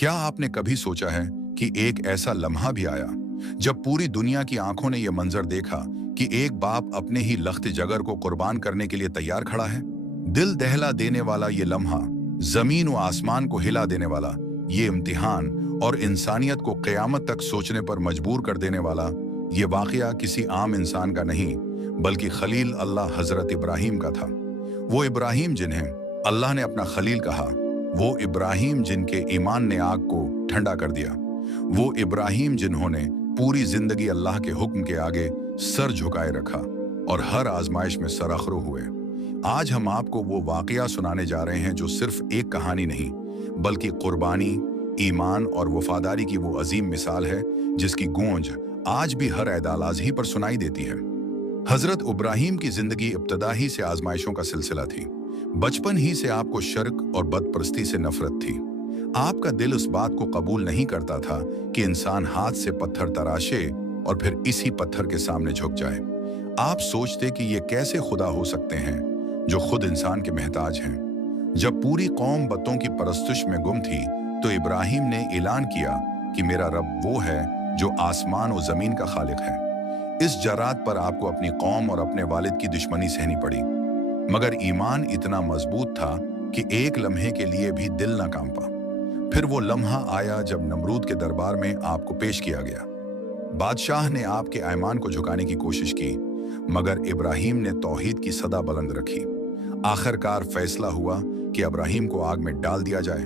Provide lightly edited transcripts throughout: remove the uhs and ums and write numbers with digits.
क्या आपने कभी सोचा है कि एक ऐसा लम्हा भी आया जब पूरी दुनिया की आंखों ने यह मंजर देखा कि एक बाप अपने ही लख्त जगर को कुर्बान करने के लिए तैयार खड़ा है। दिल दहला देने वाला ये लम्हा, जमीन व आसमान को हिला देने वाला ये इम्तिहान और इंसानियत को क़यामत तक सोचने पर मजबूर कर देने वाला ये वाक़या किसी आम इंसान का नहीं बल्कि खलील अल्लाह हजरत इब्राहीम का था। वो इब्राहीम जिन्हें अल्लाह ने अपना खलील कहा, वो इब्राहीम जिनके ईमान ने आग को ठंडा कर दिया, वो इब्राहीम जिन्होंने पूरी जिंदगी अल्लाह के हुक्म के आगे सर झुकाए रखा और हर आजमाइश में सरअख़रू हुए। आज हम आपको वो वाक़या सुनाने जा रहे हैं जो सिर्फ एक कहानी नहीं बल्कि कुर्बानी, ईमान और वफादारी की वो अजीम मिसाल है जिसकी गूंज आज भी हर ऐदाल-आज़ही पर सुनाई देती है। हजरत इब्राहीम की जिंदगी इब्तदा ही से आजमाइशों का सिलसिला थी। बचपन ही से आपको शर्क और बदपरस्ती से नफरत थी। आपका दिल उस बात को कबूल नहीं करता था कि इंसान हाथ से पत्थर तराशे और फिर इसी पत्थर के सामने झुक जाए। आप सोचते कि ये कैसे खुदा हो सकते हैं जो खुद इंसान के महताज हैं। जब पूरी कौम बतों की परस्तश में गुम थी तो इब्राहीम ने ऐलान किया कि मेरा रब वो है जो आसमान और जमीन का खालिक है। इस जरात पर आपको अपनी कौम और अपने वालिद की दुश्मनी सहनी पड़ी, मगर ईमान इतना मजबूत था कि एक लम्हे के लिए भी दिल न कांपा। फिर वो लम्हा आया जब नमरूद के दरबार में आपको पेश किया गया। बादशाह ने आपके ईमान को झुकाने की कोशिश की, मगर इब्राहीम ने तौहीद की सदा बुलंद रखी। आखिरकार फैसला हुआ कि इब्राहीम को आग में डाल दिया जाए।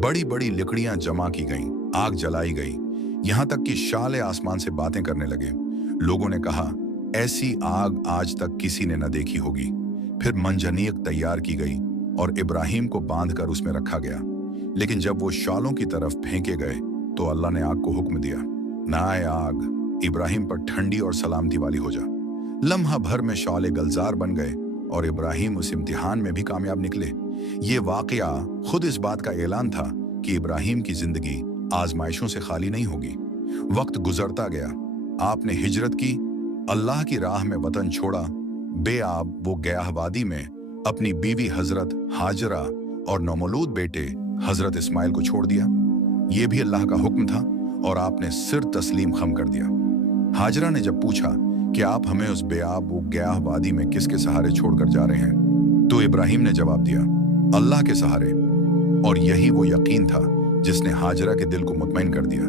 बड़ी बड़ी लकड़ियां जमा की गईं, आग जलाई गई, यहां तक कि शाले आसमान से बातें करने लगे। लोगों ने कहा, ऐसी आग आज तक किसी ने न देखी होगी। फिर मंजनीक तैयार की गई और इब्राहीम को बांधकर उसमें रखा गया। लेकिन जब वो शालों की तरफ फेंके गए तो अल्लाह ने आग को हुक्म दिया, ना आए आग, इब्राहीम पर ठंडी और सलामती वाली हो जा। लम्हा भर में शाले गलजार बन गए और इब्राहीम उस इम्तिहान में भी कामयाब निकले। ये वाकया खुद इस बात का ऐलान था कि इब्राहीम की जिंदगी आजमाइशों से खाली नहीं होगी। वक्त गुजरता गया, आपने हिजरत की, अल्लाह की राह में वतन छोड़ा। बेआब वो गयाह वादी में अपनी बीवी हजरत हाजरा और नौमौलूद बेटे हजरत इस्माइल को छोड़ दिया। ये भी अल्लाह का हुक्म था और आपने सिर तस्लीम खम कर दिया। हाजरा ने जब पूछा कि आप हमें उस बेआब वो गयाह वादी में किसके सहारे छोड़कर जा रहे हैं, तो इब्राहीम ने जवाब दिया, अल्लाह के सहारे। और यही वो यकीन था जिसने हाजरा के दिल को मुतमईन कर दिया।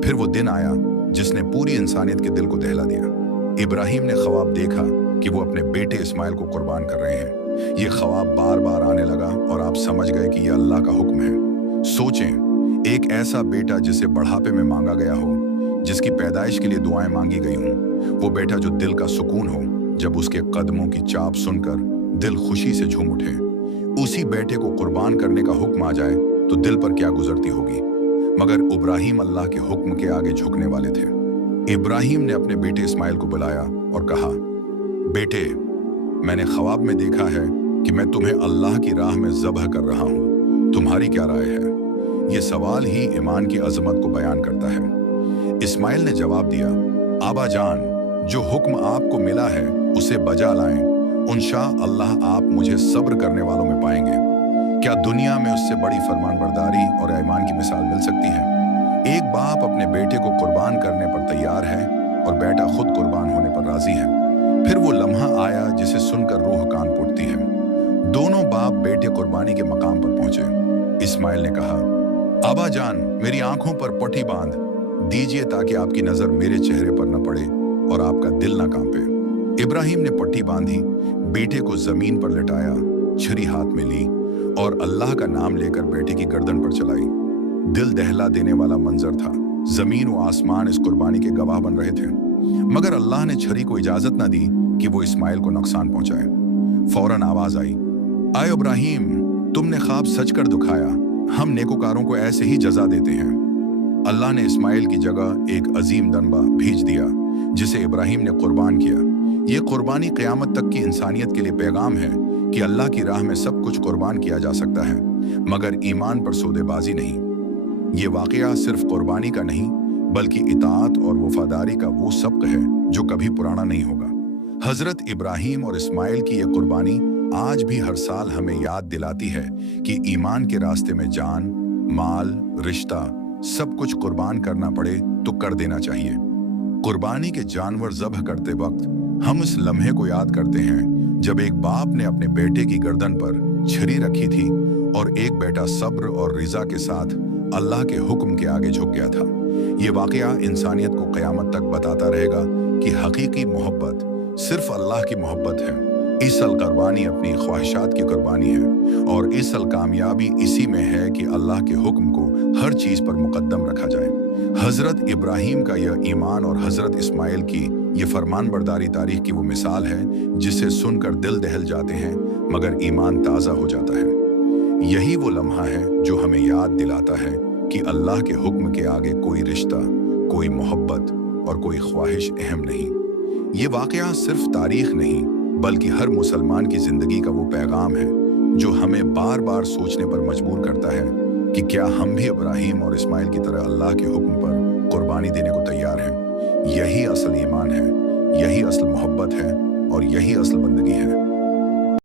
फिर वो दिन आया जिसने पूरी इंसानियत के दिल को दहला दिया। इब्राहीम ने ख्वाब देखा कि वो अपने बेटे इस्माइल को कुर्बान कर रहे हैं। ये ख्वाब बार बार आने लगा और आप समझ गए कि यह अल्लाह का हुक्म है। सोचें, एक ऐसा बेटा जिसे बढ़ापे में मांगा गया हो, जिसकी पैदाइश के लिए दुआएं मांगी गई हों, वो बेटा जो दिल का सुकून हो, जब उसके कदमों की चाप सुनकर दिल खुशी से झूम उठे। उसी बेटे को कुर्बान करने का हुक्म आ जाए तो दिल पर क्या गुजरती होगी। मगर इब्राहीम अल्लाह के हुक्म के आगे झुकने वाले थे। इब्राहीम ने अपने बेटे इस्माइल को बुलाया और कहा, बेटे, मैंने ख्वाब में देखा है कि मैं तुम्हें अल्लाह की राह में ज़बह कर रहा हूँ, तुम्हारी क्या राय है। ये सवाल ही ईमान की अजमत को बयान करता है। इस्माइल ने जवाब दिया, आबा जान, जो हुक्म आपको मिला है उसे बजा लाएं, इंशाअल्लाह अल्लाह आप मुझे सब्र करने वालों में पाएंगे। क्या दुनिया में उससे बड़ी फरमानबरदारी और ईमान की मिसाल मिल सकती है। एक बाप अपने बेटे को कुर्बान करने पर तैयार है और बेटा खुद कुर्बान होने पर राजी है। फिर वो लम्हा आया जिसे सुनकर रूह कांप उठती है। दोनों बाप बेटे कुर्बानी के मकाम पर पहुंचे। इस्माइल ने कहा, आबा जान, मेरी आंखों पर पट्टी बांध दीजिए ताकि आपकी नजर मेरे चेहरे पर न पड़े और आपका दिल न कांपे। इब्राहीम ने पट्टी बांधी, बेटे को जमीन पर लिटाया, छुरी हाथ में ली और अल्लाह का नाम लेकर बेटे की गर्दन पर चलाई। दिल दहला देने वाला मंजर था। जमीन व आसमान इस कुर्बानी के गवाह बन रहे थे। मगर अल्लाह ने छुरी को इजाजत न दी कि वो इस्माइल को नुकसान पहुंचाए। फौरन आवाज आई, आए इब्राहीम, तुमने ख्वाब सच कर दिखाया, हम नेकोकारों को ऐसे ही जजा देते हैं। अल्लाह ने इस्माइल की जगह एक अजीम दनबा भेज दिया जिसे इब्राहीम ने कुर्बान किया। ये कुर्बानी क़यामत तक की इंसानियत के लिए पैगाम है कि अल्लाह की राह में सब कुछ कुर्बान किया जा सकता है, मगर ईमान पर सौदेबाजी नहीं। ये वाक़या सिर्फ कुर्बानी का नहीं बल्कि इताअत और वफादारी का वो सबक है जो कभी पुराना नहीं होगा। हजरत इब्राहीम और इस्माइल की ये कुर्बानी आज भी हर साल हमें याद दिलाती है कि ईमान के रास्ते में जान, माल, रिश्ता, सब कुछ कुर्बान करना पड़े तो कर देना चाहिए। कुर्बानी के जानवर ज़ब्ह करते वक्त हम उस लम्हे को याद करते हैं जब एक बाप ने अपने बेटे की गर्दन पर छुरी रखी थी और एक बेटा सब्र और रिजा के साथ अल्लाह के हुक्म के आगे झुक गया था। ये वाकया इंसानियत को क़यामत तक बताता रहेगा कि हकीकी मोहब्बत सिर्फ अल्लाह की मोहब्बत है। असल कुर्बानी अपनी ख्वाहिशात की कुर्बानी है और असल कामयाबी इसी में है कि अल्लाह के हुक्म को हर चीज़ पर मुकद्दम रखा जाए। हज़रत इब्राहीम का यह ईमान और हज़रत इस्माइल की ये फरमानबरदारी तारीख की वो मिसाल है जिसे सुनकर दिल दहल जाते हैं मगर ईमान ताज़ा हो जाता है। यही वो लम्हा है जो हमें याद दिलाता है कि अल्लाह के हुक्म के आगे कोई रिश्ता, कोई मोहब्बत और कोई ख्वाहिश अहम नहीं। ये वाकया सिर्फ तारीख नहीं बल्कि हर मुसलमान की ज़िंदगी का वो पैगाम है जो हमें बार बार सोचने पर मजबूर करता है कि क्या हम भी इब्राहीम और इस्माइल की तरह अल्लाह के हुक्म पर कुर्बानी देने को तैयार हैं। यही असल ईमान है, यही असल मोहब्बत है और यही असल बंदगी है।